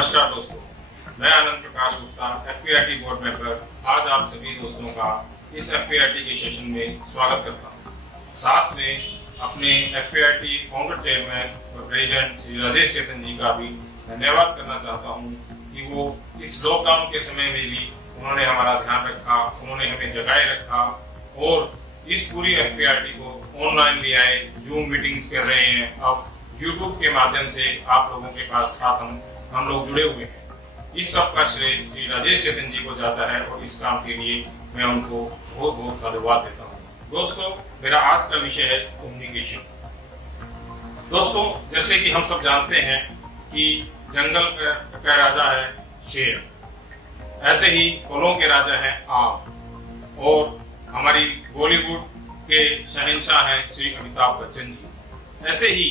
नमस्कार दोस्तों, मैं आनंद प्रकाश गुप्ता एफपीआईटी बोर्ड मेंबर आज आप सभी दोस्तों का इस एफपीआईटी के सेशन में स्वागत करता हूं। साथ में अपने एफपीआईटी फाउंडर चेयरमैन और प्रेसिडेंट श्री राजेश चेतन जी का भी धन्यवाद करना चाहता हूं कि वो इस लॉकडाउन के समय में भी उन्होंने हमारा ध्यान रखा, उन्होंने हमें जगाए रखा और इस पूरी एफपीआईटी को ऑनलाइन ले आए। जूम मीटिंग्स कर रहे हैं, अब यूट्यूब के माध्यम से आप लोगों के पास साथ हम लोग जुड़े हुए हैं। इस सब का श्रेय श्री राजेश चेतन जी को जाता है और इस काम के लिए मैं उनको बहुत बहुत साधुवाद देता हूँ। दोस्तों, मेरा आज का विषय है कम्युनिकेशन। दोस्तों, जैसे कि हम सब जानते हैं कि जंगल का राजा है शेर, ऐसे ही फलों के राजा है आम और हमारी बॉलीवुड के शहंशाह हैं श्री अमिताभ बच्चन जी। ऐसे ही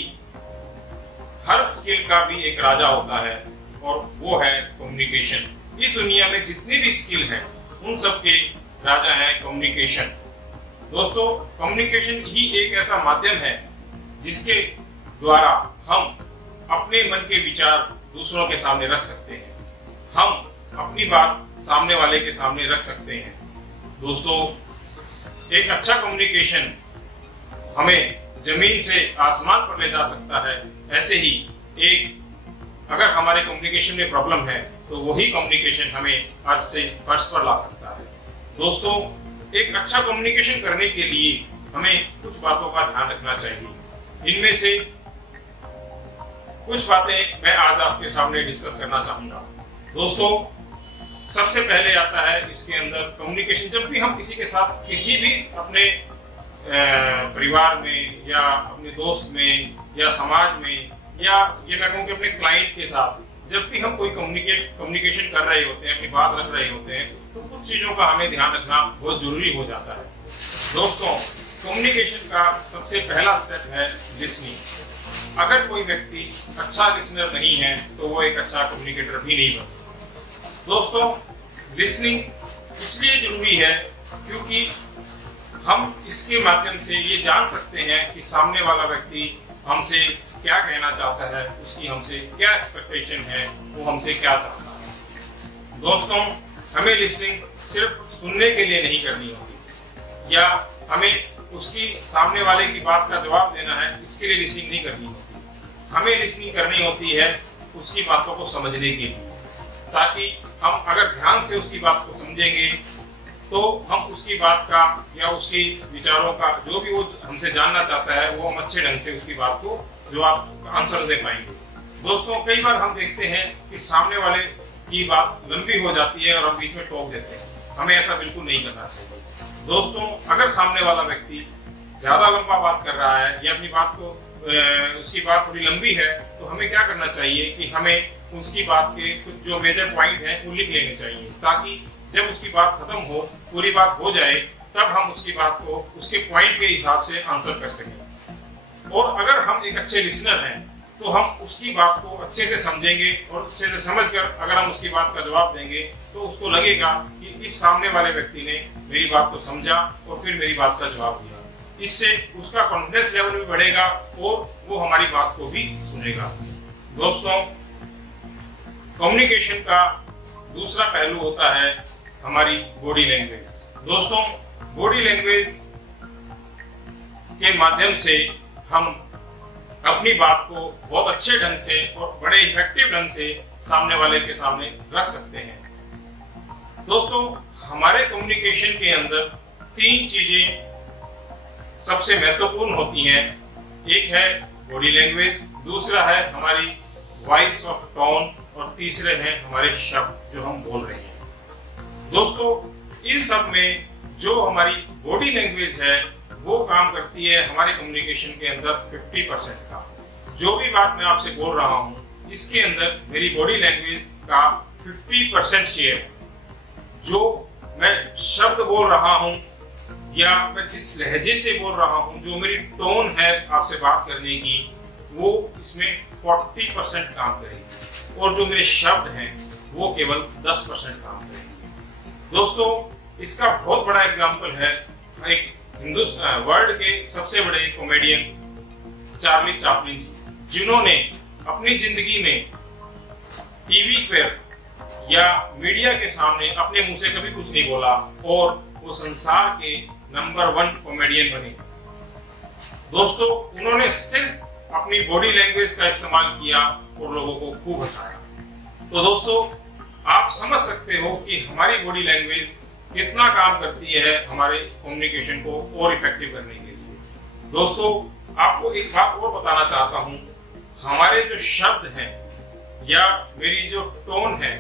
हर स्किल का भी एक राजा होता है और वो है कम्युनिकेशन। इस दुनिया में जितनी भी स्किल हैं उन सब के राजा है कम्युनिकेशन। दोस्तों, कम्युनिकेशन ही एक ऐसा माध्यम है जिसके द्वारा हम अपने मन के विचार दूसरों के सामने रख सकते हैं, हम अपनी बात सामने वाले के सामने रख सकते हैं। दोस्तों, एक अच्छा कम्युनिकेशन हमें जमीन से आसमान पर ले जा सकता है। ऐसे ही एक अगर हमारे कम्युनिकेशन में प्रॉब्लम है तो वही कम्युनिकेशन हमें अर्थ से फर्श पर ला सकता है। दोस्तों, एक अच्छा कम्युनिकेशन करने के लिए हमें कुछ बातों का ध्यान रखना चाहिए। इनमें से कुछ बातें मैं आज आपके सामने डिस्कस करना चाहूंगा। दोस्तों, सबसे पहले आता है इसके अंदर कम्युनिकेशन। जब भी हम किसी के साथ किसी भी अपने परिवार में या अपने दोस्त में या समाज में या ये मैं कहूँ कि अपने क्लाइंट के साथ जब भी हम कोई कम्युनिकेशन कर रहे होते हैं, अपनी बात रख रहे होते हैं, तो कुछ चीज़ों का हमें ध्यान रखना बहुत जरूरी हो जाता है। दोस्तों, कम्युनिकेशन का सबसे पहला स्टेप है लिसनिंग। अगर कोई व्यक्ति अच्छा लिसनर नहीं है तो वो एक अच्छा कम्युनिकेटर भी नहीं बन सकता। दोस्तों, लिसनिंग इसलिए जरूरी है क्योंकि हम इसके माध्यम से ये जान सकते हैं कि सामने वाला व्यक्ति हमसे क्या कहना चाहता है, उसकी हमसे क्या एक्सपेक्टेशन है, वो हमसे क्या चाहता है। दोस्तों, हमें लिसनिंग सिर्फ सुनने के लिए नहीं करनी होती या हमें उसकी सामने वाले की बात का जवाब देना है इसके लिए लिसनिंग नहीं करनी होती। हमें लिसनिंग करनी होती है उसकी बातों को समझने के लिए, ताकि हम अगर ध्यान से उसकी बात को समझेंगे तो हम उसकी बात का या उसकी विचारों का जो भी वो हमसे जानना चाहता है वो हम अच्छे ढंग से उसकी बात को जवाब आंसर दे पाएंगे। दोस्तों, कई बार हम देखते हैं कि सामने वाले की बात लंबी हो जाती है और हम बीच में टोक देते हैं। हमें ऐसा बिल्कुल नहीं करना चाहिए। दोस्तों, अगर सामने वाला व्यक्ति ज्यादा लंबा बात कर रहा है या अपनी बात को उसकी बात थोड़ी लंबी है तो हमें क्या करना चाहिए कि हमें उसकी बात के कुछ जो मेजर पॉइंट है वो लिख लेने चाहिए, ताकि जब उसकी बात खत्म हो, पूरी बात हो जाए, तब हम उसकी बात को उसके पॉइंट के हिसाब से आंसर कर सकें। और अगर हम एक अच्छे लिसनर हैं तो हम उसकी बात को अच्छे से समझेंगे और अच्छे से समझकर अगर हम उसकी बात का जवाब देंगे तो उसको लगेगा कि इस सामने वाले व्यक्ति ने मेरी बात को समझा और फिर मेरी बात का जवाब दिया। इससे उसका कॉन्फिडेंस लेवल भी बढ़ेगा और वो हमारी बात को भी सुनेगा। दोस्तों, कम्युनिकेशन का दूसरा पहलू होता है हमारी बॉडी लैंग्वेज। दोस्तों, बॉडी लैंग्वेज के माध्यम से हम अपनी बात को बहुत अच्छे ढंग से और बड़े इफेक्टिव ढंग से सामने वाले के सामने रख सकते हैं। दोस्तों, हमारे कम्युनिकेशन के अंदर तीन चीजें सबसे महत्वपूर्ण होती हैं। एक है बॉडी लैंग्वेज, दूसरा है हमारी वॉइस ऑफ टोन और तीसरे हैं हमारे शब्द जो हम बोल रहे हैं। दोस्तों, इन सब में जो हमारी बॉडी लैंग्वेज है वो काम करती है हमारे कम्युनिकेशन के अंदर 50% का। जो भी बात मैं आपसे बोल रहा हूँ इसके अंदर मेरी बॉडी लैंग्वेज का 50% शेयर है। जो मैं शब्द बोल रहा हूँ या मैं जिस लहजे से बोल रहा हूँ, जो मेरी टोन है आपसे बात करने की, वो इसमें 40% काम करेगी और जो मेरे शब्द हैं वो केवल 10% काम करेंगे। दोस्तों, इसका बहुत बड़ा एग्जाम्पल है एक वर्ल्ड के सबसे बड़े कॉमेडियन चार्ली चैपलिन जी, जिन्होंने अपनी जिंदगी में टीवी पर या मीडिया के सामने अपने मुंह से कभी कुछ नहीं बोला और वो संसार के नंबर 1 कॉमेडियन बने। दोस्तों, उन्होंने सिर्फ अपनी बॉडी लैंग्वेज का इस्तेमाल किया और लोगों को खूब हंसाया। तो दोस्तों, आप समझ सकते हो कि हमारी बॉडी लैंग्वेज कितना काम करती है हमारे कम्युनिकेशन को और इफेक्टिव करने के लिए। दोस्तों, आपको एक बात और बताना चाहता हूं, हमारे जो शब्द हैं या मेरी जो टोन है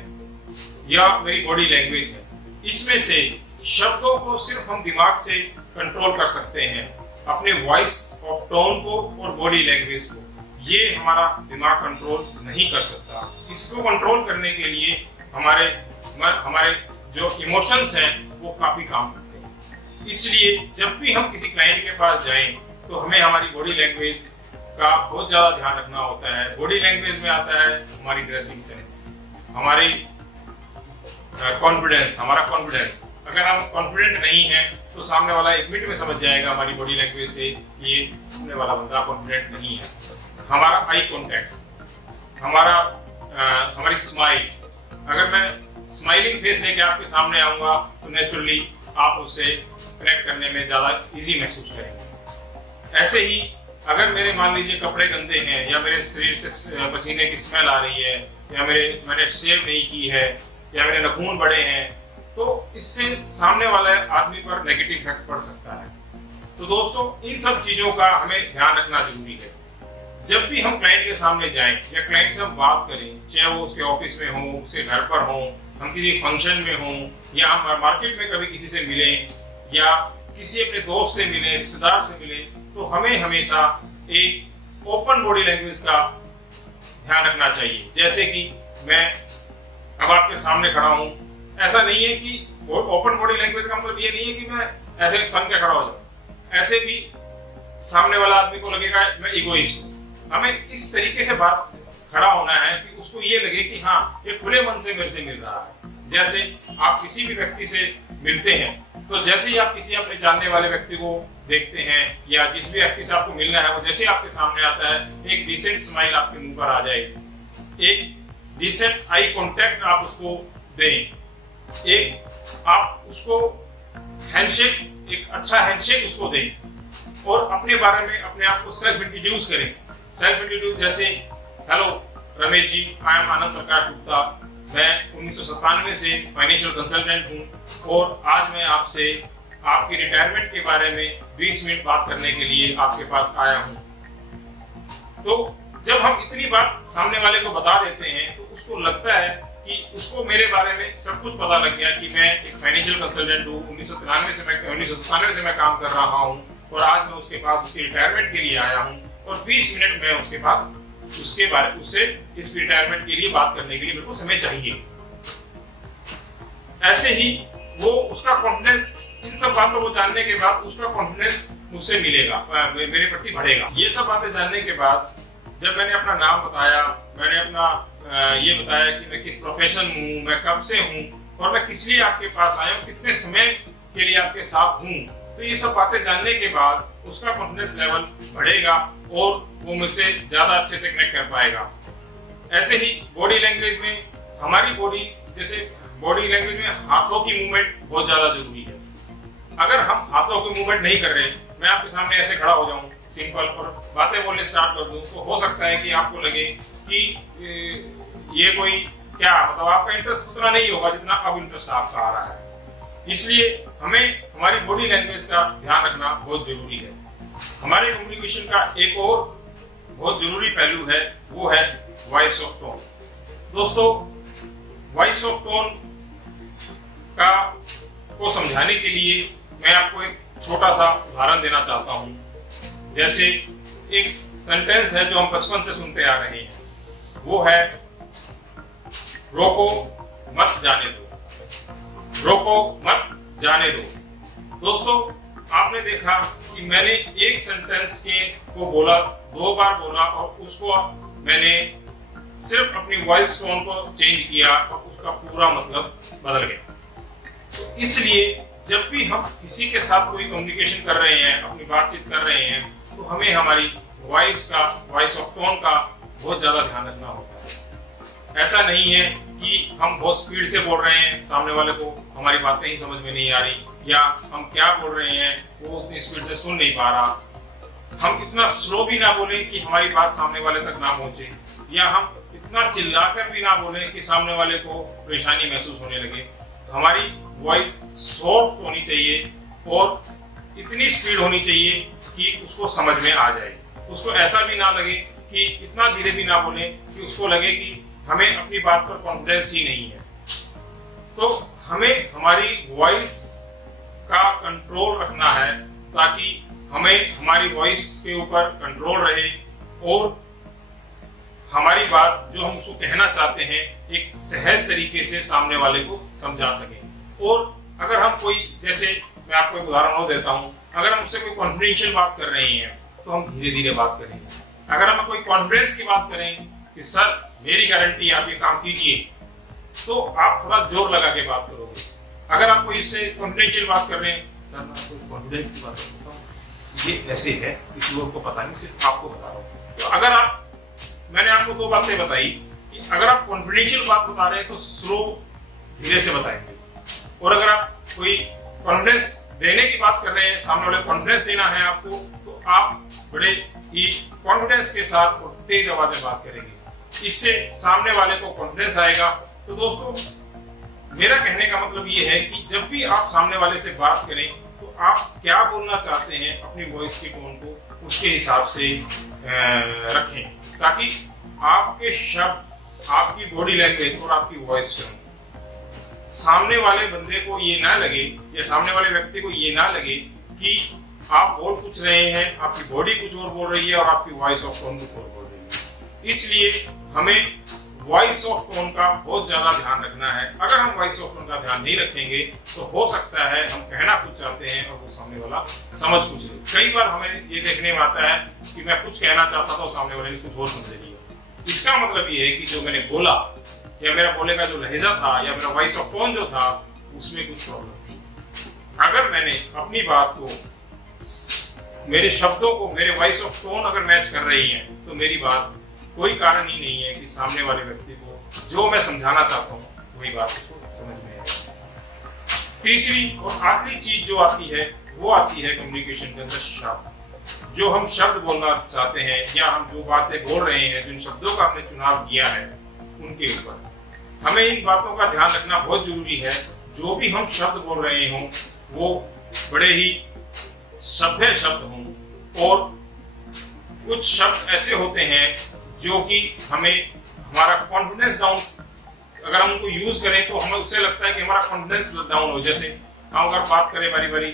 या मेरी बॉडी लैंग्वेज है, इसमें से शब्दों को सिर्फ हम दिमाग से कंट्रोल कर सकते हैं, अपने वॉइस ऑफ टोन को और बॉडी लैंग्वेज को ये हमारा दिमाग कंट्रोल नहीं कर सकता। इसको कंट्रोल करने के लिए हमारे जो इमोशंस हैं वो काफी काम करते हैं। इसलिए जब भी हम किसी क्लाइंट के पास जाएं तो हमें हमारी बॉडी लैंग्वेज का बहुत ज्यादा ध्यान रखना होता है। बॉडी लैंग्वेज में आता है हमारी ड्रेसिंग सेंस, हमारी कॉन्फिडेंस, हमारा कॉन्फिडेंस। अगर हम कॉन्फिडेंट नहीं है तो सामने वाला 1 मिनट में समझ जाएगा हमारी बॉडी लैंग्वेज से ये सामने वाला बंदा कॉन्फिडेंट नहीं है। हमारा आई कांटेक्ट, हमारी स्माइल, अगर मैं स्माइलिंग फेस लेके आपके सामने आऊंगा तो नेचुरली आप उससे कनेक्ट करने में ज्यादा इजी महसूस करेंगे। ऐसे ही अगर मेरे मान लीजिए कपड़े गंदे हैं या मेरे शरीर से पसीने की स्मेल आ रही है या मैंने शेव नहीं की है या मेरे नाखून बड़े हैं, तो इससे सामने वाले आदमी पर नेगेटिव इफेक्ट पड़ सकता है। तो दोस्तों, इन सब चीजों का हमें ध्यान रखना जरूरी है। जब भी हम क्लाइंट के सामने जाएं या क्लाइंट से हम बात करें, चाहे वो उसके ऑफिस में हो, उसके घर पर हो, हम किसी फंक्शन में हो या हम मार्केट में कभी किसी से मिलें या किसी अपने दोस्त से मिले, रिश्तेदार से मिले, तो हमें हमेशा एक ओपन बॉडी लैंग्वेज का ध्यान रखना चाहिए। जैसे कि मैं अब आपके सामने खड़ा हूं, ऐसा नहीं है कि ओपन बॉडी लैंग्वेज का मतलब ये नहीं है कि मैं ऐसे फन के खड़ा हो जाऊं। ऐसे भी सामने वाला आदमी को लगेगा मैं इगोइस्ट हूं। हमें इस तरीके से बात खड़ा होना है कि उसको ये लगे कि हाँ, ये खुले मन से मेरे से मिल रहा है। जैसे आप किसी भी व्यक्ति से मिलते हैं तो जैसे ही आप किसी अपने जानने वाले व्यक्ति को देखते हैं या जिस भी व्यक्ति से आपको मिलना है वो जैसे आपके सामने आता है, एक डिसेंट स्माइल आपके मुंह पर आ जाएगी, एक डिसेंट आई कांटेक्ट आप उसको दें, एक आप उसको हैंडशेक, एक अच्छा हैंडशेक उसको दें और अपने बारे में अपने आप को सेल्फ इंट्रोड्यूस करें। सेल्फ इंट्रोड्यूस जैसे, hello Ramesh ji, I am Anand Prakash Gupta, मैं 1997 से फाइनेंशियल कंसल्टेंट हूं और आज मैं आपसे आपकी रिटायरमेंट के बारे में 20 मिनट बात करने के लिए आपके पास आया हूं। तो जब हम इतनी बात सामने वाले को बता देते हैं तो उसको लगता है कि उसको मेरे बारे में सब कुछ पता लग गया कि मैं एक फाइनेंशियल कंसल्टेंट हूँ, 1997 से मैं काम कर रहा हूँ और आज मैं उसके पास उसकी रिटायरमेंट के लिए आया हूँ और 20 मिनट में उसके पास उससे इस रिटायरमेंट के लिए बात करने के लिए मेरे को समय चाहिए। ऐसे ही वो उसका कॉन्फिडेंस, इन सब बातों को जानने के बाद उसका कॉन्फिडेंस मुझसे मिलेगा, मेरे प्रति बढ़ेगा। ये सब बातें जानने के बाद जब मैंने अपना नाम बताया, मैंने अपना ये बताया कि मैं किस प्रोफेशन हूँ, मैं कब से हूँ और मैं किस लिए आपके पास आया हूँ, कितने समय के लिए आपके साथ हूँ, तो ये सब बातें जानने के बाद उसका कॉन्फिडेंस लेवल बढ़ेगा और वो मुझसे ज्यादा अच्छे से कनेक्ट कर पाएगा। ऐसे ही बॉडी लैंग्वेज में, हमारी बॉडी लैंग्वेज में हाथों की मूवमेंट बहुत ज्यादा जरूरी है। अगर हम हाथों की मूवमेंट नहीं कर रहे, मैं आपके सामने ऐसे खड़ा हो जाऊं सिंपल और बातें बोलने स्टार्ट कर दूं, तो हो सकता है कि आपको लगे कि ये कोई क्या, मतलब आपका इंटरेस्ट उतना नहीं होगा जितना अब इंटरेस्ट आपका आ रहा है। इसलिए हमें हमारी बॉडी लैंग्वेज का ध्यान रखना बहुत जरूरी है। हमारे कम्युनिकेशन का एक और बहुत जरूरी पहलू है, वो है वॉइस ऑफ टोन। दोस्तों, वॉइस ऑफ टोन को समझाने के लिए मैं आपको एक छोटा सा उदाहरण देना चाहता हूं। जैसे एक सेंटेंस है जो हम बचपन से सुनते आ रहे हैं, वो है रोको मत जाने दो, रोको मत जाने दो। दोस्तों, आपने देखा कि मैंने एक सेंटेंस को बोला, 2 बार बोला और उसको मैंने सिर्फ अपनी वॉइस टोन को चेंज किया और उसका पूरा मतलब बदल गया। तो इसलिए जब भी हम किसी के साथ कोई कम्युनिकेशन कर रहे हैं, अपनी बातचीत कर रहे हैं, तो हमें हमारी वॉइस ऑफ टोन का बहुत ज्यादा ध्यान रखना होता है। ऐसा नहीं है कि हम बहुत स्पीड से बोल रहे हैं, सामने वाले को हमारी बातें ही समझ में नहीं आ रही, या हम क्या बोल रहे हैं वो उतनी स्पीड से सुन नहीं पा रहा। हम इतना स्लो भी ना बोलें कि हमारी बात सामने वाले तक ना पहुंचे, या हम इतना चिल्लाकर भी ना बोलें कि सामने वाले को परेशानी महसूस होने लगे। हमारी वॉइस सॉफ्ट होनी चाहिए और इतनी स्पीड होनी चाहिए कि उसको समझ में आ जाए। उसको ऐसा भी ना लगे कि इतना धीरे भी ना बोले कि उसको लगे कि हमें अपनी बात पर कॉन्फिडेंस ही नहीं है। तो हमें हमारी वॉइस का कंट्रोल रखना है ताकि हमें हमारी वॉइस के ऊपर कंट्रोल रहे और हमारी बात जो हम उसको कहना चाहते हैं एक सहज तरीके से सामने वाले को समझा सकें। और अगर हम कोई, जैसे मैं आपको एक उदाहरण और देता हूं, अगर हम उससे कोई कॉन्फिडेंशियल बात कर रहे हैं तो हम धीरे धीरे बात करेंगे। अगर हम कोई कॉन्फिडेंस की बात करें कि सर मेरी गारंटी आप ये काम कीजिए, तो आप थोड़ा जोर लगा के बात करोगे। अगर आप कोई इससे कॉन्फिडेंशियल बात कर रहे हैं, सर मैं आपको कॉन्फिडेंस की बात करता हूँ, ये ऐसे है, किसी और को पता नहीं, सिर्फ आपको बता रहा हूँ। तो अगर आप, मैंने आपको दो बातें बताई कि अगर आप कॉन्फिडेंशियल बात बता रहे हैं तो स्लो, धीरे से बताएंगे, और अगर आप कोई कॉन्फिडेंस देने की बात कर रहे हैं, सामने वाले कॉन्फिडेंस देना है आपको, तो आप बड़े ही कॉन्फिडेंस के साथ और तेज आवाज में बात करेंगे। इससे सामने वाले को कॉन्फिडेंस आएगा। तो दोस्तों मेरा कहने का मतलब ये है कि जब भी आप सामने वाले से बात करें तो आप क्या बोलना चाहते हैं, अपनी वॉइस के टोन को उसके हिसाब से रखें, ताकि आपके शब्द, आपकी बॉडी लैंग्वेज और आपकी वॉइस सामने वाले बंदे को ये ना लगे, या सामने वाले व्यक्ति को ये ना लगे कि आप बोल कुछ रहे हैं, आपकी बॉडी कुछ और बोल रही है और आपकी वॉइस ऑफ टोन कुछ और बोल रही है। इसलिए हमें वॉइस ऑफ टोन का बहुत ज्यादा ध्यान रखना है। अगर हम वॉइस ऑफ टोन का ध्यान नहीं रखेंगे तो हो सकता है हम कहना कुछ चाहते हैं और वो सामने वाला समझ कुछ नहीं। कई बार हमें ये देखने में आता है कि मैं कुछ कहना चाहता था और सामने वाले ने कुछ और समझ लिया। इसका मतलब ये है कि जो मैंने बोला, या मेरा बोले का जो लहजा था, या मेरा वॉइस ऑफ टोन जो था, उसमें कुछ प्रॉब्लम थी। अगर मैंने अपनी बात को, मेरे शब्दों को मेरे वॉइस ऑफ टोन अगर मैच कर रही है, तो मेरी बात कोई कारण ही नहीं है कि सामने वाले व्यक्ति को जो मैं समझाना चाहता हूँ वही बात उसको समझ में आए। तीसरी और आखिरी चीज जो आती है वो आती है कम्युनिकेशन के अंदर शब्द। जो हम शब्द बोलना चाहते हैं या हम जो बातें बोल रहे हैं, जिन शब्दों का हमने चुनाव किया है, उनके ऊपर हमें इन बातों का ध्यान रखना बहुत जरूरी है। जो भी हम शब्द बोल रहे हों वो बड़े ही सभ्य शब्द हों, और कुछ शब्द ऐसे होते हैं जो कि हमें हमारा कॉन्फिडेंस डाउन, अगर हम उनको यूज करें तो हमें उससे लगता है कि हमारा कॉन्फिडेंस डाउन हो। जैसे हम अगर बात करें बारी बारी,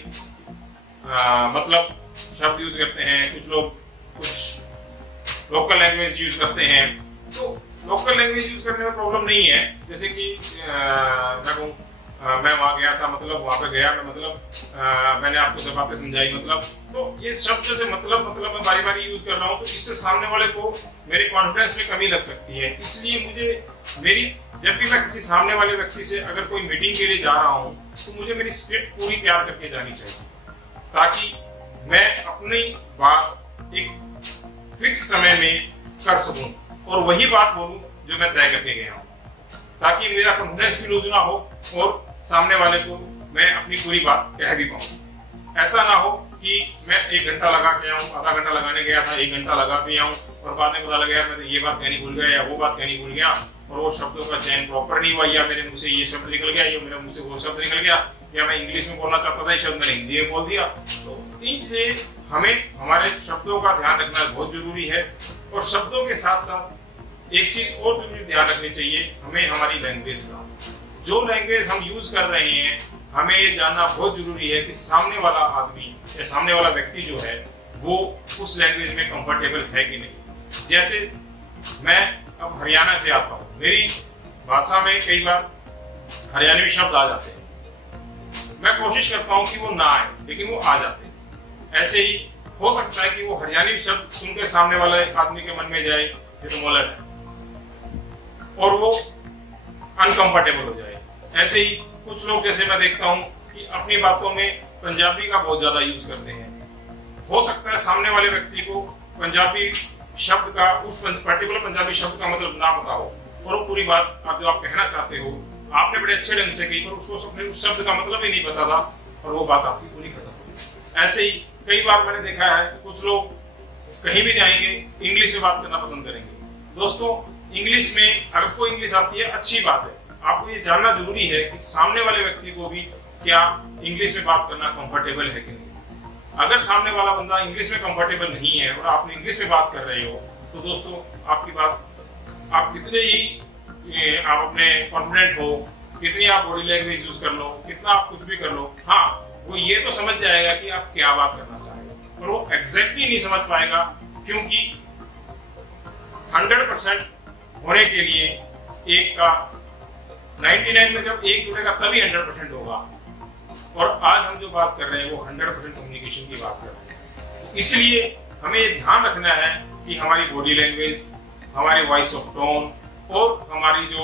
मतलब शब्द यूज करते हैं, कुछ लोग कुछ लोकल लैंग्वेज यूज करते हैं, तो लोकल लैंग्वेज यूज करने में प्रॉब्लम नहीं है। जैसे कि मैं कहूँ मैं वहाँ गया था, मतलब वहाँ पे गया मैं, मतलब मैंने आपको सब बातें समझाई, मतलब तो ये शब्द जैसे मतलब मैं बारी बारी यूज कर रहा हूँ, तो इससे सामने वाले को मेरे कॉन्फिडेंस में कमी लग सकती है। इसलिए मुझे जब भी मैं किसी सामने वाले व्यक्ति से अगर कोई मीटिंग के लिए जा रहा हूँ तो मुझे मेरी स्क्रिप्ट पूरी तैयार करके जानी चाहिए, ताकि मैं अपनी बात एक फिक्स समय में कर सकूं और वही बात बोलूं जो मैं तय करके गया हूं, ताकि मेरा कॉन्फिडेंस भी लूज ना हो और सामने वाले को मैं अपनी पूरी बात कह भी पाऊं। ऐसा ना हो कि मैं 1 घंटा लगा के आऊं, आधा घंटा लगाने गया था 1 घंटा लगा भी आऊं और बाद में पता लगा मैं तो ये बात कहनी भूल गया या वो बात कहनी भूल गया, और वो शब्दों का चयन प्रॉपर नहीं हुआ, या मेरे मुंह से ये शब्द निकल गया, या मेरे मुंह से वो शब्द निकल गया, या मैं इंग्लिश में बोलना चाहता था ये शब्द मैंने हिंदी में बोल दिया। तो इसलिए हमें हमारे शब्दों का ध्यान रखना बहुत जरूरी है। और शब्दों के साथ साथ एक चीज और भी ध्यान रखनी चाहिए, हमें हमारी लैंग्वेज का, जो लैंग्वेज हम यूज कर रहे हैं, हमें ये जानना बहुत जरूरी है कि सामने वाला आदमी या सामने वाला व्यक्ति जो है वो उस लैंग्वेज में कंफर्टेबल है कि नहीं। जैसे मैं अब हरियाणा से आता हूँ, मेरी भाषा में कई बार हरियाणवी शब्द आ जाते हैं, मैं कोशिश करता हूँ कि वो ना आए, लेकिन वो आ जाते हैं। ऐसे ही हो सकता है कि वो हरियाणवी शब्द सुन के सामने वाले आदमी के मन में जाए ये तो मोलट है और वो अनकंफर्टेबल हो जाए। ऐसे ही कुछ लोग, जैसे मैं देखता हूँ कि अपनी बातों में पंजाबी का बहुत ज्यादा यूज करते हैं। हो सकता है सामने वाले व्यक्ति को पंजाबी शब्द का, उस पर्टिकुलर पंजाबी शब्द का मतलब ना पता हो, और वो पूरी बात आप जो आप कहना चाहते हो आपने बड़े अच्छे ढंग से कही, पर उसको अपने उस शब्द का मतलब ही नहीं पता था और वो बात आपकी पूरी खत्म हो। ऐसे ही कई बार मैंने देखा है कि कुछ लोग कहीं भी जाएंगे इंग्लिश में बात करना पसंद करेंगे। दोस्तों, इंग्लिश में अगर कोई इंग्लिश आती है अच्छी बात है, आपको ये जानना जरूरी है कि सामने वाले व्यक्ति को भी क्या इंग्लिश में बात करना कंफर्टेबल है कि नहीं। अगर सामने वाला बंदा इंग्लिश में कंफर्टेबल नहीं है और आप इंग्लिश में बात कर रहे हो तो दोस्तों आपकी बात, आप कितने ही आप अपने कॉन्फिडेंट हो, कितनी आप बॉडी लैंग्वेज यूज कर लो, कितना आप कुछ भी कर लो, हाँ वो ये तो समझ जाएगा कि आप क्या बात करना चाह रहे हो, पर वो एग्जैक्टली नहीं समझ पाएगा, क्योंकि 100% होने के लिए एक का 99 में जब एक जुड़ेगा तभी 100% होगा। और आज हम जो बात कर रहे हैं वो 100% कम्युनिकेशन की बात कर रहे हैं। तो इसलिए हमें ये ध्यान रखना है कि हमारी बॉडी लैंग्वेज, हमारी वॉइस ऑफ टोन और हमारी जो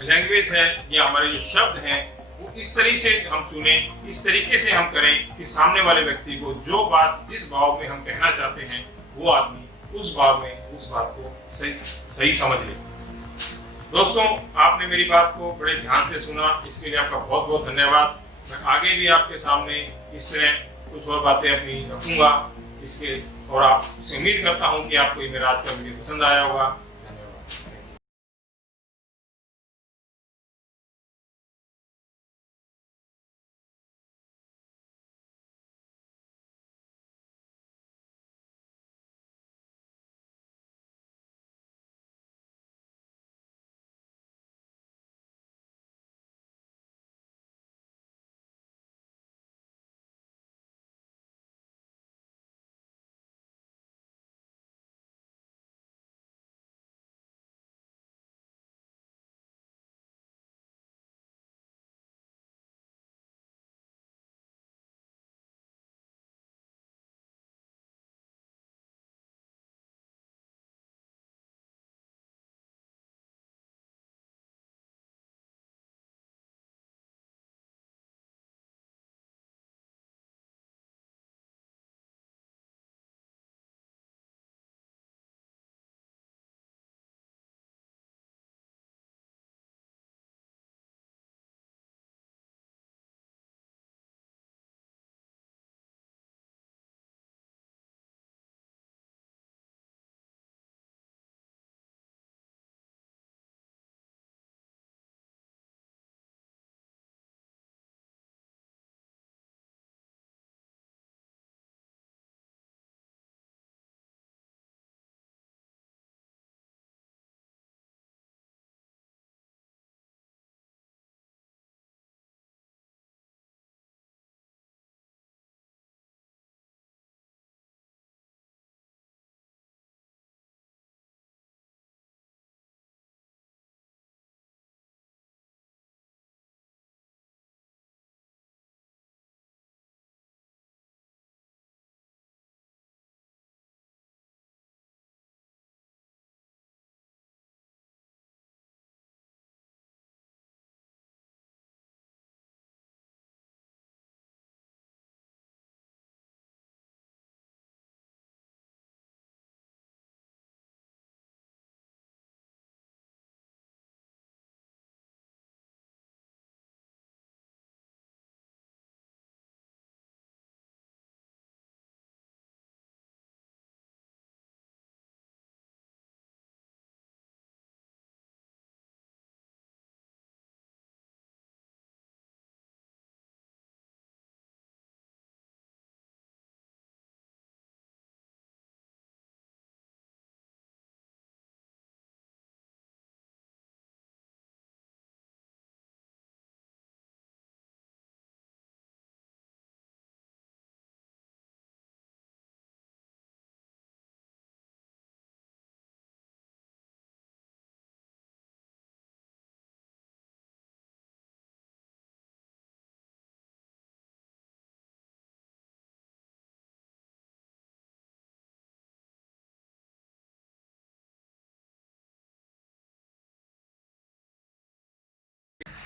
लैंग्वेज है या हमारे जो शब्द हैं वो इस तरीके से हम चुने, इस तरीके से हम करें कि सामने वाले व्यक्ति को जो बात जिस भाव में हम कहना चाहते हैं वो आदमी उस भाव में उस बात को सही समझ ले। दोस्तों, आपने मेरी बात को बड़े ध्यान से सुना, इसके लिए आपका बहुत बहुत धन्यवाद। मैं आगे भी आपके सामने इस तरह कुछ और बातें अपनी रखूंगा इसके, और आपसे उम्मीद करता हूं कि आपको ये मेरा आज का वीडियो पसंद आया होगा।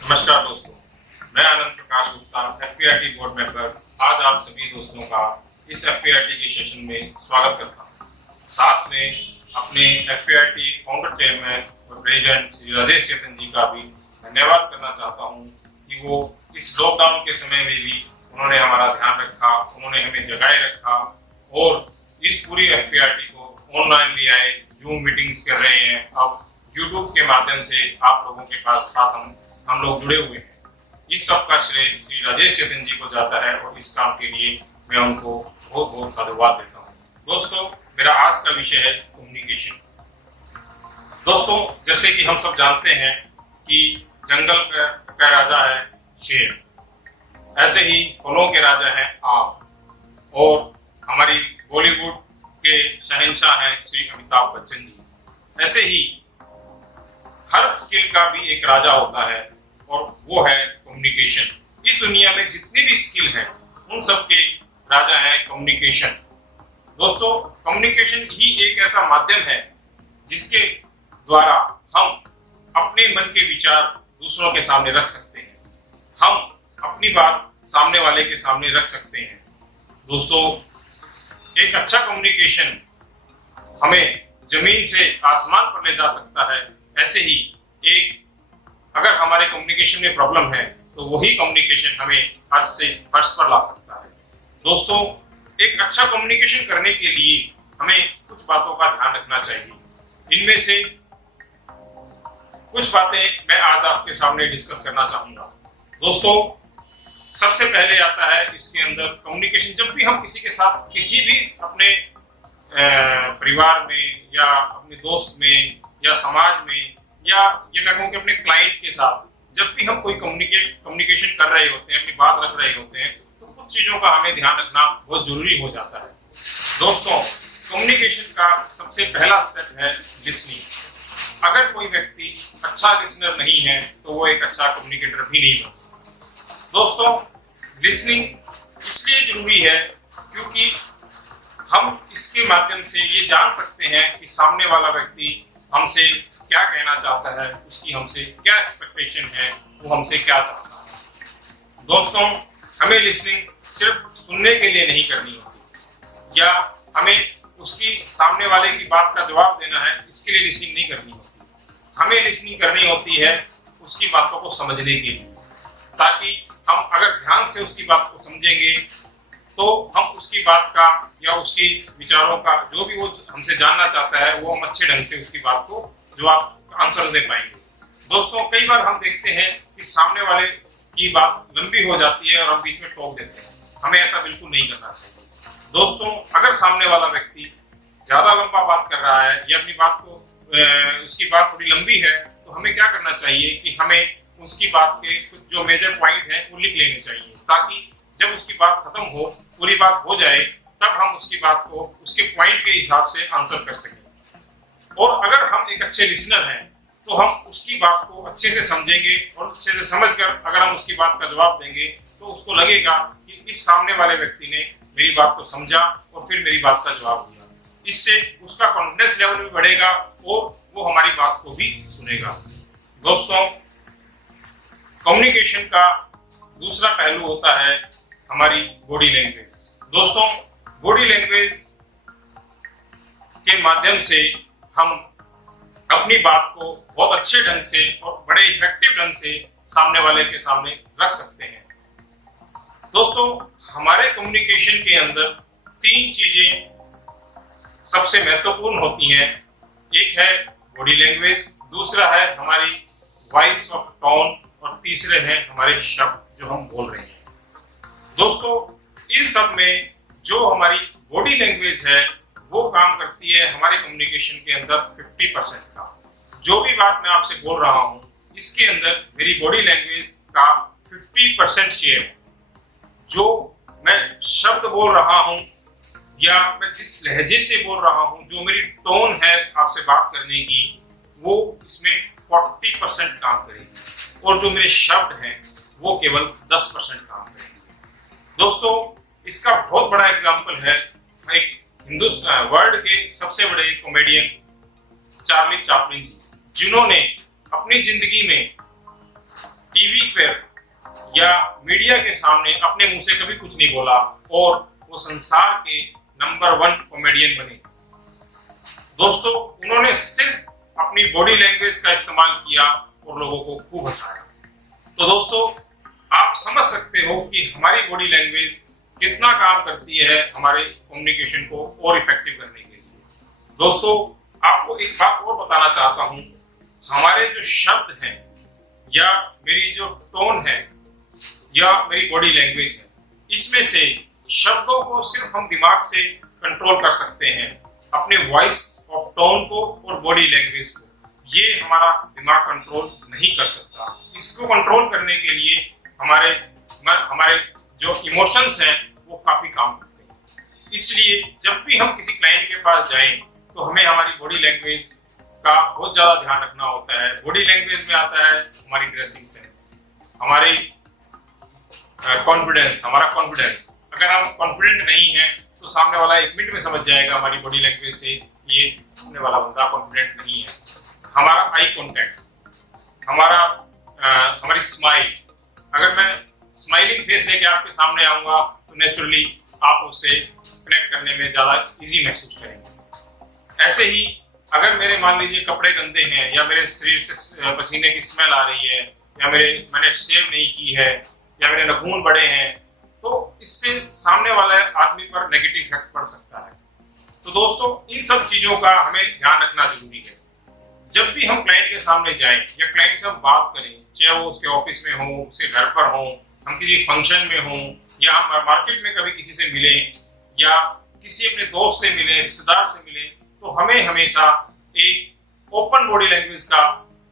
नमस्कार दोस्तों, मैं आनंद प्रकाश गुप्ता, एफपीआईटी बोर्ड मेंबर, आज आप सभी दोस्तों का इस एफपीआईटी के सेशन में स्वागत करता हूं। साथ में अपने एफपीआईटी फाउंडर चेयरमैन और प्रेसिडेंट श्री राजेश चेतन जी का भी धन्यवाद करना चाहता हूँ कि वो इस लॉकडाउन के समय में भी उन्होंने हमारा ध्यान रखा, उन्होंने हमें जगाए रखा और इस पूरी एफपीआरटी को ऑनलाइन ले आए, जूम मीटिंग्स कर रहे हैं। अब यूट्यूब के माध्यम से आप लोगों के पास साथ हम लोग जुड़े हुए हैं। इस सब का श्रेय श्री राजेश चेतन जी को जाता है और इस काम के लिए मैं उनको बहुत बहुत साधुवाद देता हूँ। दोस्तों, मेरा आज का विषय है कम्युनिकेशन। दोस्तों, जैसे कि हम सब जानते हैं कि जंगल का राजा है शेर, ऐसे ही फलों के राजा है आम और हमारी बॉलीवुड के शहंशाह हैं श्री अमिताभ बच्चन जी। ऐसे ही हर स्किल का भी एक राजा होता है और वो है कम्युनिकेशन। इस दुनिया में जितनी भी स्किल हैं उन सब के राजा है कम्युनिकेशन। दोस्तों, कम्युनिकेशन ही एक ऐसा माध्यम है जिसके द्वारा हम अपने मन के विचार दूसरों के सामने रख सकते हैं, हम अपनी बात सामने वाले के सामने रख सकते हैं। दोस्तों, एक अच्छा कम्युनिकेशन हमें जमीन से आसमान पर ले जा सकता है। ऐसे ही एक अगर हमारे कम्युनिकेशन में प्रॉब्लम है तो वही कम्युनिकेशन हमें अर्श से फर्श पर ला सकता है। दोस्तों, एक अच्छा कम्युनिकेशन करने के लिए हमें कुछ बातों का ध्यान रखना चाहिए। इनमें से कुछ बातें मैं आज आपके सामने डिस्कस करना चाहूंगा। दोस्तों, सबसे पहले आता है इसके अंदर कम्युनिकेशन। जब भी हम किसी के साथ किसी भी अपने परिवार में या अपने दोस्त में या समाज में या ये मैं कहूँ कि अपने क्लाइंट के साथ जब भी हम कोई कम्युनिकेशन कर रहे होते हैं, अपनी बात रख रहे होते हैं, तो कुछ चीज़ों का हमें ध्यान रखना बहुत जरूरी हो जाता है। दोस्तों, कम्युनिकेशन का सबसे पहला स्टेप है लिसनिंग। अगर कोई व्यक्ति अच्छा लिसनर नहीं है तो वो एक अच्छा कम्युनिकेटर भी नहीं बन सकता। दोस्तों, लिसनिंग इसलिए जरूरी है क्योंकि हम इसके माध्यम से ये जान सकते हैं कि सामने वाला व्यक्ति हमसे क्या कहना चाहता है, उसकी हमसे क्या एक्सपेक्टेशन है, वो हमसे क्या चाहता है। दोस्तों, हमें लिसनिंग सिर्फ सुनने के लिए नहीं करनी होती या हमें उसकी सामने वाले की बात का जवाब देना है इसके लिए लिसनिंग नहीं करनी होती। हमें लिसनिंग करनी होती है उसकी बातों को समझने के लिए, ताकि हम अगर ध्यान से उसकी बात को समझेंगे तो हम उसकी बात का या उसकी विचारों का जो भी वो हमसे जानना चाहता है वो हम अच्छे ढंग से उसकी बात को जवाब आंसर दे पाएंगे। दोस्तों, कई बार हम देखते हैं कि सामने वाले की बात लंबी हो जाती है और हम बीच में टोक देते हैं। हमें ऐसा बिल्कुल नहीं करना चाहिए। दोस्तों, अगर सामने वाला व्यक्ति ज्यादा लंबा बात कर रहा है या अपनी बात को उसकी बात थोड़ी लंबी है तो हमें क्या करना चाहिए कि हमें उसकी बात के कुछ जो मेजर पॉइंट हैं वो लिख लेने चाहिए, ताकि जब उसकी बात खत्म हो, पूरी बात हो जाए, तब हम उसकी बात को उसके पॉइंट के हिसाब से आंसर कर सकें। और अगर हम एक अच्छे लिसनर हैं तो हम उसकी बात को अच्छे से समझेंगे और अच्छे से समझकर अगर हम उसकी बात का जवाब देंगे तो उसको लगेगा कि इस सामने वाले व्यक्ति ने मेरी बात को समझा और फिर मेरी बात का जवाब दिया। इससे उसका कॉन्फिडेंस लेवल भी बढ़ेगा और वो हमारी बात को भी सुनेगा। दोस्तों, कम्युनिकेशन का दूसरा पहलू होता है हमारी बॉडी लैंग्वेज। दोस्तों, बॉडी लैंग्वेज के माध्यम से हम अपनी बात को बहुत अच्छे ढंग से और बड़े इफेक्टिव ढंग से सामने वाले के सामने रख सकते हैं। दोस्तों, हमारे कम्युनिकेशन के अंदर तीन चीजें सबसे महत्वपूर्ण होती हैं। एक है बॉडी लैंग्वेज, दूसरा है हमारी वॉइस ऑफ टोन और तीसरे हैं हमारे शब्द जो हम बोल रहे हैं। दोस्तों, इन सब में जो हमारी बॉडी लैंग्वेज है वो काम करती है हमारे कम्युनिकेशन के अंदर 50% का। जो भी बात मैं आपसे बोल रहा हूँ इसके अंदर मेरी बॉडी लैंग्वेज का 50% शेयर है। जो मैं शब्द बोल रहा हूँ या मैं जिस लहजे से बोल रहा हूँ, जो मेरी टोन है आपसे बात करने की, वो इसमें 40% काम करेगी और जो मेरे शब्द हैं वो केवल 10% काम करेंगे। दोस्तों, इसका बहुत बड़ा एग्जाम्पल है एक हिंदुस्तान वर्ल्ड के सबसे बड़े कॉमेडियन चार्ली चैपलिन जी, जिन्होंने अपनी जिंदगी में टीवी पर या मीडिया के सामने अपने मुंह से कभी कुछ नहीं बोला और वो संसार के नंबर 1 कॉमेडियन बने। दोस्तों, उन्होंने सिर्फ अपनी बॉडी लैंग्वेज का इस्तेमाल किया और लोगों को खूब हंसाया। तो दोस्तों, आप समझ सकते हो कि हमारी बॉडी लैंग्वेज कितना काम करती है हमारे कम्युनिकेशन को और इफेक्टिव करने के लिए। दोस्तों, आपको एक बात और बताना चाहता हूँ, हमारे जो शब्द हैं या मेरी जो टोन है या मेरी बॉडी लैंग्वेज है, इसमें से शब्दों को सिर्फ हम दिमाग से कंट्रोल कर सकते हैं, अपने वॉइस ऑफ टोन को और बॉडी लैंग्वेज को ये हमारा दिमाग कंट्रोल नहीं कर सकता। इसको कंट्रोल करने के लिए हमारे जो इमोशंस हैं वो काफी काम करते हैं। इसलिए जब भी हम किसी क्लाइंट के पास जाएं तो हमें हमारी बॉडी लैंग्वेज का बहुत ज्यादा ध्यान रखना होता है। बॉडी लैंग्वेज में आता है हमारी ड्रेसिंग सेंस, हमारी कॉन्फिडेंस, हमारा कॉन्फिडेंस। अगर हम कॉन्फिडेंट नहीं है तो सामने वाला 1 मिनट में समझ जाएगा हमारी बॉडी लैंग्वेज से ये सामने वाला बंदा कॉन्फिडेंट नहीं है। हमारा आई कांटेक्ट, हमारी स्माइल, अगर मैं स्माइलिंग फेस लेके आपके सामने आऊंगा तो नेचुरली आप उससे कनेक्ट करने में ज्यादा इजी महसूस करेंगे। ऐसे ही अगर मेरे मान लीजिए कपड़े गंदे हैं या मेरे शरीर से पसीने की स्मेल आ रही है या मैंने शेव नहीं की है या मेरे नाखून बड़े हैं, तो इससे सामने वाले आदमी पर नेगेटिव इफेक्ट पड़ सकता है। तो दोस्तों, इन सब चीजों का हमें ध्यान रखना जरूरी है। जब भी हम क्लाइंट के सामने जाएं या क्लाइंट से हम बात करें, चाहे वो उसके ऑफिस में हो, उसके घर पर हो, हम किसी फंक्शन में हो या हम मार्केट में कभी किसी से मिले या किसी अपने दोस्त से मिले, रिश्तेदार से मिले, तो हमें हमेशा एक ओपन बॉडी लैंग्वेज का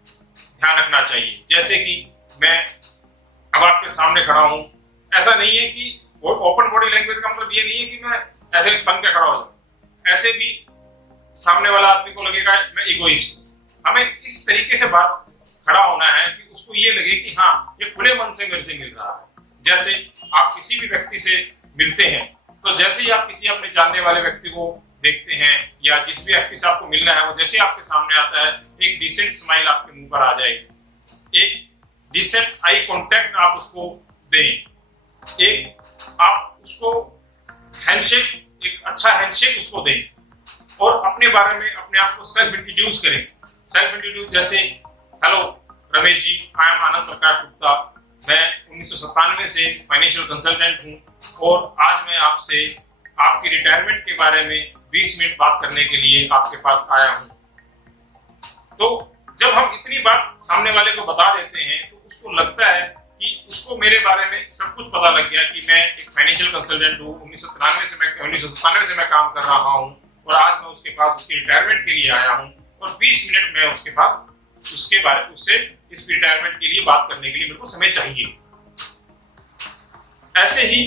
ध्यान रखना चाहिए। जैसे कि मैं अब आपके सामने खड़ा हूं, ऐसा नहीं है कि ओपन बॉडी लैंग्वेज का मतलब ये नहीं है कि मैं ऐसे बन के खड़ा हो जाऊं। ऐसे भी सामने वाला आदमी को लगेगा मैं इगोइस्ट हूं। हमें इस तरीके से बात खड़ा होना है कि उसको ये लगे कि हाँ, ये खुले मन से मेरे से मिल रहा है। जैसे आप किसी भी व्यक्ति से मिलते हैं तो जैसे ही आप किसी अपने जानने वाले व्यक्ति को देखते हैं या जिस भी व्यक्ति से आपको मिलना है वो जैसे ही आपके सामने आता है, एक डिसेंट स्माइल आपके मुंह पर आ जाएगी, एक डिसेंट आई कांटेक्ट आप उसको दें, एक आप उसको हैंडशेक, एक अच्छा हैंडशेक उसको दें और अपने बारे में अपने आप को सेल्फ इंट्रोड्यूस करें। सेल्फ इंट्रोड्यूस जैसे, hello Ramesh ji, I am Anand Prakash Gupta, मैं 1997 से फाइनेंशियल कंसल्टेंट हूं और आज मैं आपसे आपकी रिटायरमेंट के बारे में 20 मिनट बात करने के लिए आपके पास आया हूं। तो जब हम इतनी बात सामने वाले को बता देते हैं तो उसको लगता है कि उसको मेरे बारे में सब कुछ पता लग गया कि मैं एक फाइनेंशियल कंसल्टेंट हूँ, 1997 से मैं काम कर रहा हूँ और आज मैं उसके पास उसकी रिटायरमेंट के लिए आया हूँ और 20 मिनट में उसके पास उससे इस रिटायरमेंट के लिए बात करने के लिए मेरे को समय चाहिए। ऐसे ही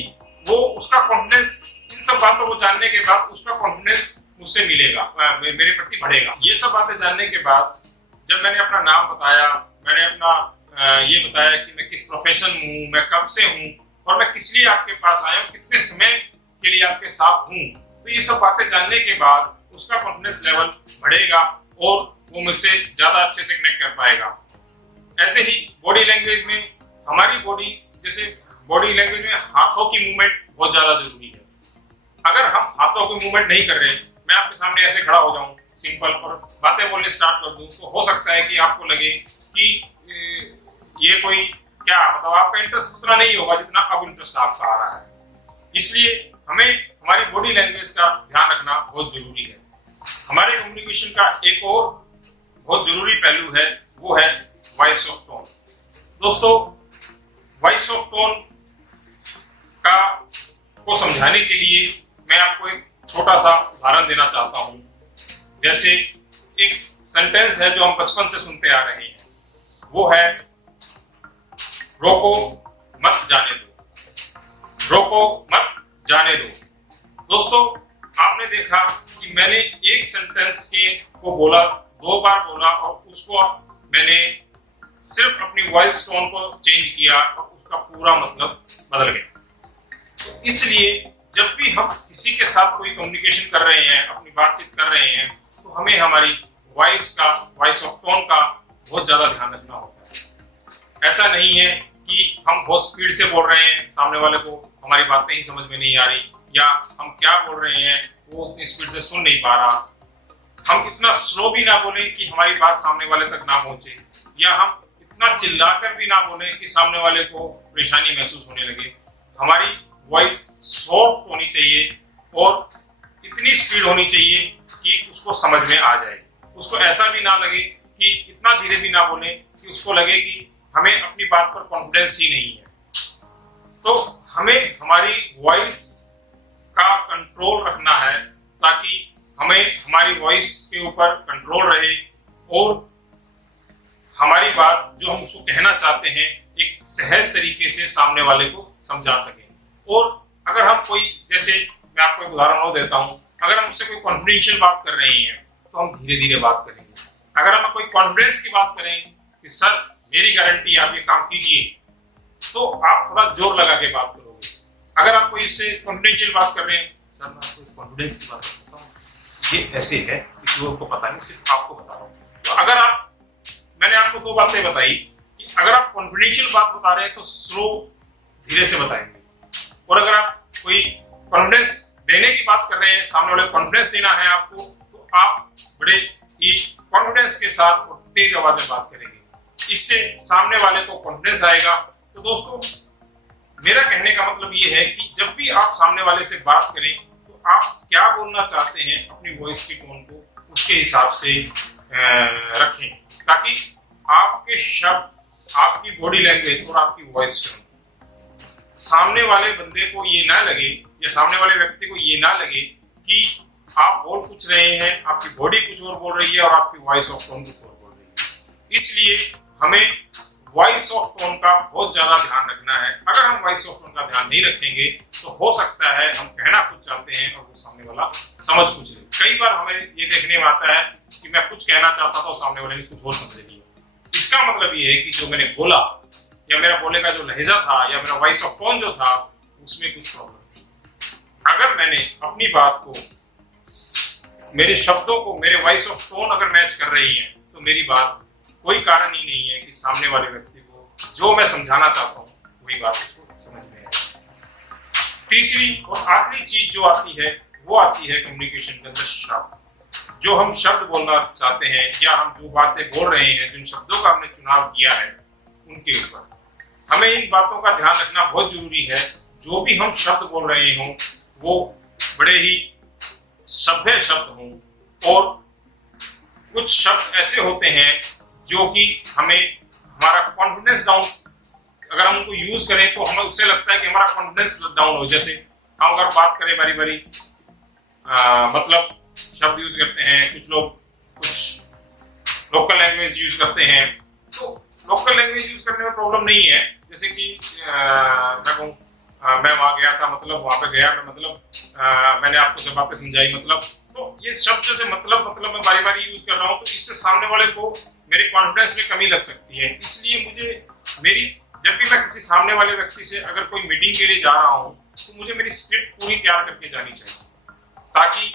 वो उसका कॉन्फिडेंस, इन सब बातों को जानने के बाद उसका कॉन्फिडेंस मुझसे मिलेगा, मेरे प्रति बढ़ेगा। ये सब बातें जानने के बाद जब मैंने अपना नाम बताया, मैंने अपना ये बताया कि मैं किस प्रोफेशन हूँ, मैं कब से हूँ और मैं किस लिए आपके पास आया हूँ, कितने समय के लिए आपके साथ हूँ, तो ये सब बातें जानने के बाद उसका कॉन्फिडेंस लेवल बढ़ेगा और वो मुझसे ज्यादा अच्छे से कनेक्ट कर पाएगा। ऐसे ही बॉडी लैंग्वेज में, हमारी बॉडी, जैसे बॉडी लैंग्वेज में हाथों की मूवमेंट बहुत ज्यादा जरूरी है। अगर हम हाथों की मूवमेंट नहीं कर रहे, मैं आपके सामने ऐसे खड़ा हो जाऊं सिंपल और बातें बोलने स्टार्ट कर दूं, तो हो सकता है कि आपको लगे कि ये कोई क्या, मतलब आपका इंटरेस्ट उतना नहीं होगा जितना अब इंटरेस्ट आपका आ रहा है। इसलिए हमें हमारी बॉडी लैंग्वेज का ध्यान रखना बहुत जरूरी है। हमारे कम्युनिकेशन का एक और बहुत जरूरी पहलू है, वो है वॉइस ऑफ टोन। दोस्तों, वॉइस ऑफ टोन को समझाने के लिए मैं आपको एक छोटा सा उदाहरण देना चाहता हूं। जैसे एक सेंटेंस है जो हम बचपन से सुनते आ रहे हैं, वो है रोको मत जाने दो, रोको मत जाने दो। दोस्तों, आपने देखा कि मैंने एक सेंटेंस को बोला, 2 बार बोला और उसको मैंने सिर्फ अपनी वॉइस टोन को चेंज किया और उसका पूरा मतलब बदल गया। तो इसलिए जब भी हम किसी के साथ कोई कम्युनिकेशन कर रहे हैं, अपनी बातचीत कर रहे हैं, तो हमें हमारी वॉइस ऑफ टोन का बहुत ज्यादा ध्यान रखना होता है। ऐसा नहीं है कि हम बहुत स्पीड से बोल रहे हैं, सामने वाले को हमारी बातें ही समझ में नहीं आ रही, या हम क्या बोल रहे हैं वो उतनी स्पीड से सुन नहीं पा रहा। हम इतना स्लो भी ना बोले कि हमारी बात सामने वाले तक ना पहुंचे, या हम इतना चिल्लाकर भी ना बोले कि सामने वाले को परेशानी महसूस होने लगे। हमारी वॉइस सॉफ्ट होनी चाहिए और इतनी स्पीड होनी चाहिए कि उसको समझ में आ जाए। उसको ऐसा भी ना लगे कि इतना धीरे भी ना बोले कि उसको लगे कि हमें अपनी बात पर कॉन्फिडेंस ही नहीं है। तो हमें हमारी वॉइस का कंट्रोल रखना है ताकि हमें हमारी वॉइस के ऊपर कंट्रोल रहे और हमारी बात जो हम उसको कहना चाहते हैं एक सहज तरीके से सामने वाले को समझा सकें। और अगर हम कोई, जैसे मैं आपको एक उदाहरण और देता हूं, अगर हम उससे कोई कॉन्फिडेंशियल बात कर रहे हैं तो हम धीरे धीरे बात करेंगे। अगर हम कोई कॉन्फिडेंस की बात करें कि सर मेरी गारंटी आप ये काम कीजिए, तो आप थोड़ा जोर लगा के बात करोगे। अगर आप कोई इससे कॉन्फिडेंशियल बात कर रहे हैं, सर मैं आपको कॉन्फिडेंस की बात करता हूँ, ये ऐसे है, किसी और को पता नहीं, सिर्फ आपको बता रहा हूँ। तो अगर आप, मैंने आपको दो बातें बताई कि अगर आप कॉन्फिडेंशियल बात बता रहे हैं तो स्लो, धीरे से बताएंगे, और अगर आप कोई कॉन्फिडेंस देने की बात कर रहे हैं, सामने वाले को कॉन्फिडेंस देना है आपको, तो आप बड़े ही कॉन्फिडेंस के साथ और तेज आवाज में बात करेंगे। इससे सामने वाले को कॉन्फिडेंस आएगा। तो दोस्तों, मेरा कहने का मतलब ये है कि जब भी आप सामने वाले से बात करें तो आप क्या बोलना चाहते हैं, अपनी वॉइस की टोन को उसके हिसाब से रखें, ताकि आपके शब्द, आपकी बॉडी लैंग्वेज और आपकी वॉइस सामने वाले बंदे को ये ना लगे, या सामने वाले व्यक्ति को ये ना लगे कि आप बोल कुछ रहे हैं, आपकी बॉडी कुछ और बोल रही है और आपकी वॉइस ऑफ टोन कुछ और बोल रही है। इसलिए हमें वॉइस ऑफ टोन का बहुत ज्यादा ध्यान रखना है। अगर हम वॉइस ऑफ टोन का ध्यान नहीं रखेंगे तो हो सकता है हम कहना कुछ चाहते हैं और वो सामने वाला समझ कुछ ले। कई बार हमें ये देखने में आता है कि मैं कुछ कहना चाहता था और सामने वाले ने कुछ और समझ लिया। इसका मतलब ये है कि जो मैंने बोला, या मेरा बोलने का जो लहजा था, या मेरा वॉइस ऑफ टोन जो था, उसमें कुछ प्रॉब्लम थी। अगर मैंने अपनी बात को, मेरे शब्दों को मेरे वॉइस ऑफ टोन अगर मैच कर रही है, तो मेरी बात कोई कारण ही नहीं है कि सामने वाले व्यक्ति को जो मैं समझाना चाहता हूँ वही बात उसको समझ में आए। तीसरी और आखिरी चीज जो आती है वो आती है कम्युनिकेशन के अंदर शब्द। जो हम शब्द बोलना चाहते हैं या हम जो बातें बोल रहे हैं, जिन शब्दों का हमने चुनाव किया है, उनके ऊपर हमें इन बातों का ध्यान रखना बहुत जरूरी है। जो भी हम शब्द बोल रहे हों वो बड़े ही सभ्य शब्द हों, और कुछ शब्द ऐसे होते हैं जो कि हमें हमारा कॉन्फिडेंस डाउन, अगर हम उनको यूज करें तो हमें उससे लगता है कि हमारा कॉन्फिडेंस डाउन हो। जैसे हम अगर बात करें बारी बारी, मतलब शब्द यूज करते हैं, कुछ लोग कुछ लोकल लैंग्वेज यूज करते हैं, तो लोकल लैंग्वेज यूज करने में प्रॉब्लम नहीं है। जैसे कि मैं कहूँ, मैं वहाँ गया था, मतलब वहाँ पे गया मैं, मतलब मैंने आपको जब बातें समझाई, मतलब तो ये शब्द जैसे मतलब मैं बारी बारी यूज कर रहा हूँ, तो इससे सामने वाले को मेरे कॉन्फिडेंस में कमी लग सकती है। इसलिए मुझे जब भी मैं किसी सामने वाले व्यक्ति से अगर कोई मीटिंग के लिए जा रहा हूँ, तो मुझे मेरी स्क्रिप्ट पूरी तैयार करके जानी चाहिए, ताकि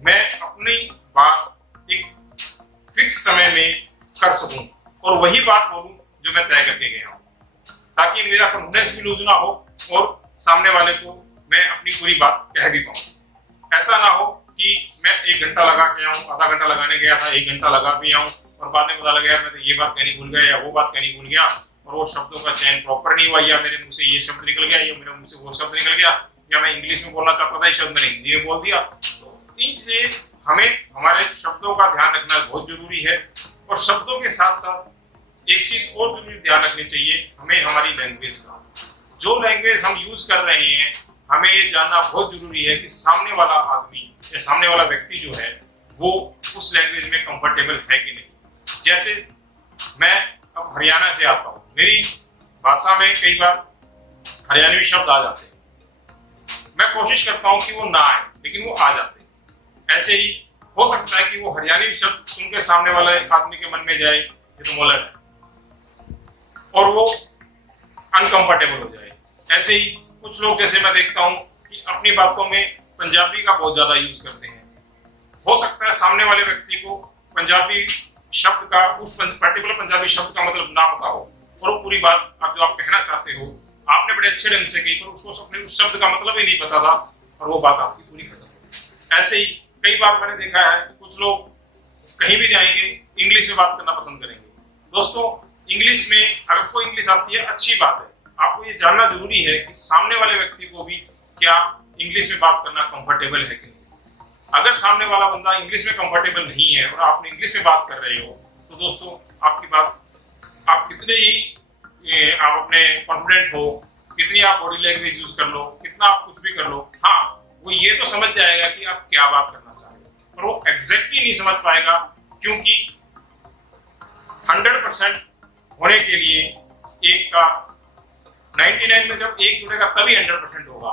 मैं अपनी बात एक फिक्स समय में कर सकूं और वही बात बोलूं जो मैं तय करके गया हूं, ताकि मेरा कॉन्फिडेंस भी लूज ना हो और सामने वाले को मैं अपनी पूरी बात कह भी पाऊं। ऐसा ना हो कि मैं 1 घंटा लगा के आऊं, आधा घंटा लगाने गया था, 1 घंटा लगा भी आऊं और बाद में पता लगा यार मैं तो ये बात कहनी भूल गया या वो बात कहनी भूल गया, और वो शब्दों का चयन प्रॉपर नहीं हुआ, या मेरे मुंह से ये शब्द निकल गया या मेरे मुंह से वो शब्द निकल गया, या मैं इंग्लिश में बोलना चाहता था ये शब्द मैंने हिंदी में बोल दिया। तो इसलिए हमें हमारे शब्दों का ध्यान रखना बहुत जरूरी है। और शब्दों के साथ साथ एक चीज और जरूरी ध्यान रखनी चाहिए, हमें हमारी लैंग्वेज का, जो लैंग्वेज हम यूज कर रहे हैं, हमें ये जानना बहुत जरूरी है कि सामने वाला आदमी या सामने वाला व्यक्ति जो है वो उस लैंग्वेज में कंफर्टेबल है कि नहीं। जैसे मैं अब हरियाणा से आता हूँ, मेरी भाषा में कई बार हरियाणवी शब्द आ जाते हैं, मैं कोशिश करता हूँ कि वो ना आए, लेकिन वो आ जाते हैं। ऐसे ही हो सकता है कि वो हरियाणवी शब्द सुन के सामने वाले आदमी के मन में जाए ये तो मोलट है, और वो अनकंफर्टेबल हो जाए। ऐसे ही कुछ लोग, जैसे मैं देखता हूँ कि अपनी बातों में पंजाबी का बहुत ज्यादा यूज करते हैं। हो सकता है सामने वाले व्यक्ति को पंजाबी शब्द का, उस पर्टिकुलर पंजाबी शब्द का मतलब ना पता हो, और वो पूरी बात आप जो आप कहना चाहते हो आपने बड़े अच्छे ढंग से कही, पर उसको अपने उस शब्द का मतलब ही नहीं पता था और वो बात आपकी पूरी खत्म हो गई। ऐसे ही कई बार मैंने देखा है कुछ लोग कहीं भी जाएंगे इंग्लिश में बात करना पसंद करेंगे। दोस्तों, इंग्लिश में अगर कोई इंग्लिश आती है अच्छी बात है, आपको ये जानना जरूरी है कि सामने वाले व्यक्ति को भी क्या इंग्लिश में बात करना कंफर्टेबल है कि नहीं। अगर सामने वाला बंदा इंग्लिश में कंफर्टेबल नहीं है और आप इंग्लिश में बात कर रहे हो, तो दोस्तों आपकी बात, आप कितने ही आप अपने कॉन्फिडेंट हो, कितनी आप बॉडी लैंग्वेज यूज कर लो, कितना आप कुछ भी कर लो, हाँ वो ये तो समझ जाएगा कि आप क्या बात करना चाह रहे हो, पर वो एग्जैक्टली नहीं समझ पाएगा, क्योंकि 100% होने के लिए एक का 99 में जब एक जुड़ेगा तभी 100% होगा।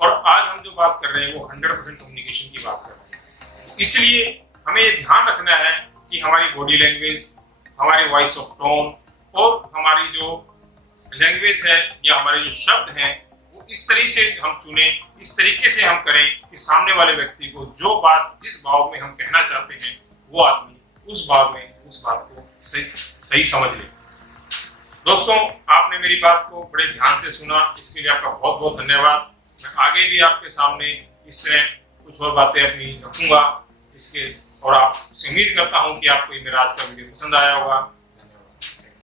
और आज हम जो बात कर रहे हैं वो 100% कम्युनिकेशन की बात कर रहे हैं। इसलिए हमें ये ध्यान रखना है कि हमारी बॉडी लैंग्वेज, हमारी वॉइस ऑफ टोन और हमारी जो लैंग्वेज है या हमारे जो शब्द हैं वो इस तरीके से हम चुने, इस तरीके से हम करें कि सामने वाले व्यक्ति को जो बात, जिस भाव में हम कहना चाहते हैं, वो आदमी उस भाव में उस बात को सही समझ ले। दोस्तों, आपने मेरी बात को बड़े ध्यान से सुना, इसके लिए आपका बहुत बहुत धन्यवाद। मैं आगे भी आपके सामने इस तरह कुछ और बातें अपनी रखूंगा इसके, और आपसे उम्मीद करता हूं कि आपको ये मेरा आज का वीडियो पसंद आया होगा।